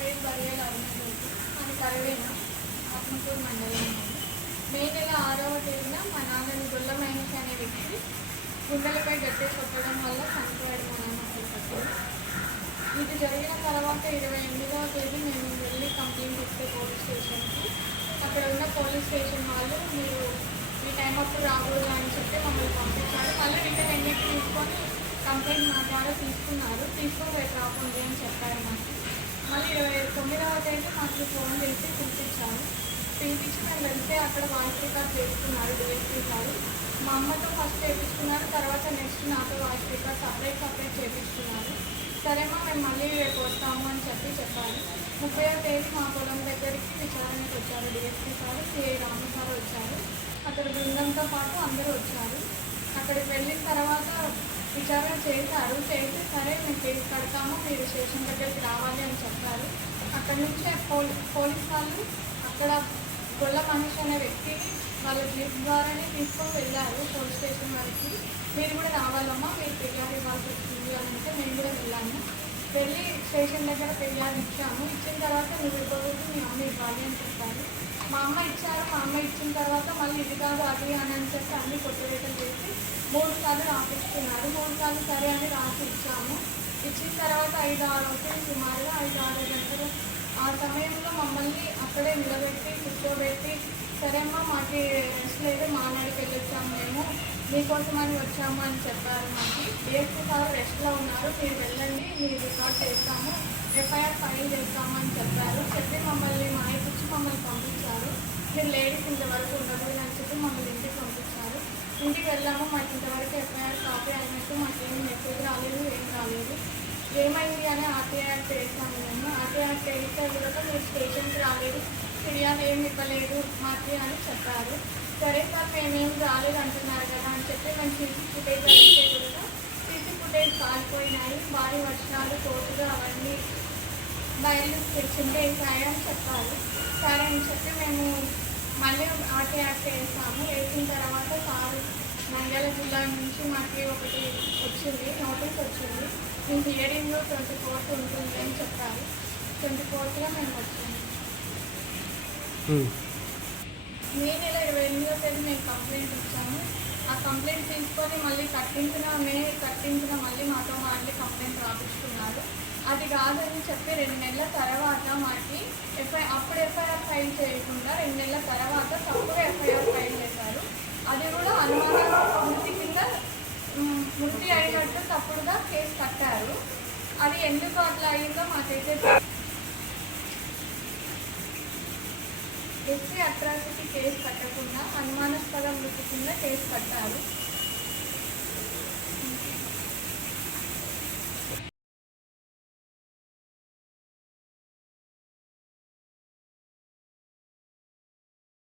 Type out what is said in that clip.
పేరు బరియల్ అరుణజ్యోతి అది కరవేన? ఆత్మకూరు మండలం మే నెల ఆరవ తేదీన మా నాన్నని గొల్ల మహేష్ అనే వ్యక్తి గుండెలపై గట్టి కొట్టడం వల్ల చనిపోయాడు మా నాన్న ఇది జరిగిన తర్వాత ఇరవై ఎనిమిదవ తేదీ మేము వెళ్ళి కంప్లైంట్ ఇస్తే పోలీస్ స్టేషన్కి. అక్కడ ఉన్న పోలీస్ స్టేషన్ వాళ్ళు మీరు ఈ టైం అప్పుడు రాకూడదు అని చెప్పి మమ్మల్ని పంపించారు. మళ్ళీ రిటర్న్ ఎన్నిటి తీసుకొని కంప్లైంట్ మా ద్వారా తీసుకున్నారు. తీసుకొని రేపు రాకుండా అని చెప్పారు మాకు. మళ్ళీ ఇరవై తొమ్మిదవ తేదీ మాకు ఫోన్ చేసి పిలిపించారు. పిలిపించి మేము వెళ్తే అక్కడ వాయిస్ రికార్డ్ చేసుకున్నారు డిఎస్పీ గారు మా అమ్మతో ఫస్ట్ చేపించుకున్నారు తర్వాత నెక్స్ట్ నాతో వాయిస్ రికార్డ్ సపరేట్ సపరేట్ చేపించుకున్నారు సరేమా మేము మళ్ళీ రేపు వస్తాము అని చెప్పి చెప్పారు. ముప్పై తేదీ మా పొలం దగ్గరికి విచారణకు వచ్చారు DSP sir CI Ramu sir వచ్చారు. అక్కడ బృందంతో పాటు అందరూ వచ్చారు. అక్కడికి వెళ్ళిన తర్వాత విచారణ చేశారు. చేసి సరే మేము కేసు కడతాము మీరు స్టేషన్ దగ్గరికి రావాలి అని చెప్పారు. అక్కడ నుంచి పోలీ పోలీస్ వాళ్ళు అక్కడ గొల్ల మనిషి అనే వ్యక్తిని వాళ్ళ జీప్ ద్వారానే తీసుకొని వెళ్ళారు పోలీస్ స్టేషన్ వరకు. మీరు కూడా రావాలమ్మా మీరు ఫిర్యాదు ఇవ్వాల్సి వస్తుంది అని అంటే మేము కూడా వెళ్ళాము. వెళ్ళి స్టేషన్ దగ్గర ఫిర్యాదు ఇచ్చాము. ఇచ్చిన తర్వాత నువ్వు ఇవ్వకూడదు మీ అమ్మ ఇవ్వాలి అని చెప్పారు. మా అమ్మ ఇచ్చారు. మా అమ్మ ఇచ్చిన తర్వాత మళ్ళీ ఇది కాదు అది అని అని చెప్పి అన్ని కొట్టువేటం చేసి మూడు సార్లు రాపిస్తున్నారు. మూడు సార్లు సరే అని రాసి ఇచ్చాము. ఇచ్చిన తర్వాత ఐదు ఆరు అవుతుంది సుమారుగా ఐదు ఆరు గంటలు ఆ సమయంలో మమ్మల్ని అక్కడే నిలబెట్టి కూర్చోబెట్టి సరే అమ్మా మాకు రెస్ట్ లేదు మానాడికి వెళ్ళొచ్చాము మేము. మీకోసం అని వచ్చాము అని చెప్పారు మాకు. డిఎస్పీ సార్ రెస్ట్లో ఉన్నారు మీరు వెళ్ళండి మీరు రికార్డ్ చేస్తాము ఎఫ్ఐఆర్ ఫైల్ చేస్తాము అని చెప్పారు. చెప్పి మమ్మల్ని మా మమ్మల్ని పంపించారు. మీరు లేడీస్ ఇంతవరకు ఉండదు అని చెప్పి మమ్మల్ని ఇంటికి పంపించారు. ఇంటికి వెళ్ళాము మాకు ఇంతవరకు ఎఫ్ఐఆర్ కాపీ అయినట్టు మాకేం మెసేజ్ రాలేదు ఏం రాలేదు. ఏమైంది అని ఆర్టీఆర్ చేస్తాము మేము. ఆర్టీఆర్ చేస్తే కూడా మీరు స్టేషన్కి రాలేదు. ఫిర్యాదు ఏమి ఇవ్వలేదు మాకు అని చెప్పారు. సరే సార్ మేమేం రాలేదు అంటున్నారు కదా అని చెప్పి మేము సీసీ ఫుటేజ్ అడిగితే కూడా సీసీ ఫుటేజ్ కాలిపోయినాయి భారీ వర్షాలు కోతులు అవన్నీ బయలు చింపేసాయి అని చెప్పారు. సరే అని చెప్పి మేము మళ్ళీ ఆర్టీ యాక్ట్ వేసాము వేసిన తర్వాత సార్ నంద్యాల జిల్లా నుంచి మాకు ఒకటి వచ్చింది నోటీస్ వచ్చింది. మీ హియరింగ్ ట్వంటీ ఫోర్త్ ఉంటుంది అని చెప్పారు. ట్వంటీ ఫోర్త్లో మేము వచ్చాము. మే నెల ఇరవై ఎనిమిదో తేదీ నేను కంప్లైంట్ ఇచ్చాను. ఆ కంప్లైంట్ తీసుకొని మళ్ళీ కట్టించిన మే కట్టించిన మళ్ళీ మాతో మళ్ళీ కంప్లైంట్ రాపించుకున్నారు అది కాదని చెప్పి రెండు నెలల తర్వాత మాకి ఎఫ్ఐ అప్పుడు ఎఫ్ఐఆర్ ఫైల్ చేయకుండా రెండు నెలల తర్వాత తప్పుగా ఎఫ్ఐఆర్ ఫైల్ చేశారు. అది కూడా అనుమానం మృతి కింద మ్, మృతి అయినట్టు తప్పుడుగా కేసు కట్టారు. అది ఎందుకు అట్లా అయిందో మాకైతే ఎస్సీ అట్రాసిటీ కేసు కట్టకుండా అనుమానాస్పద మృతి కింద కేసు కట్టారు.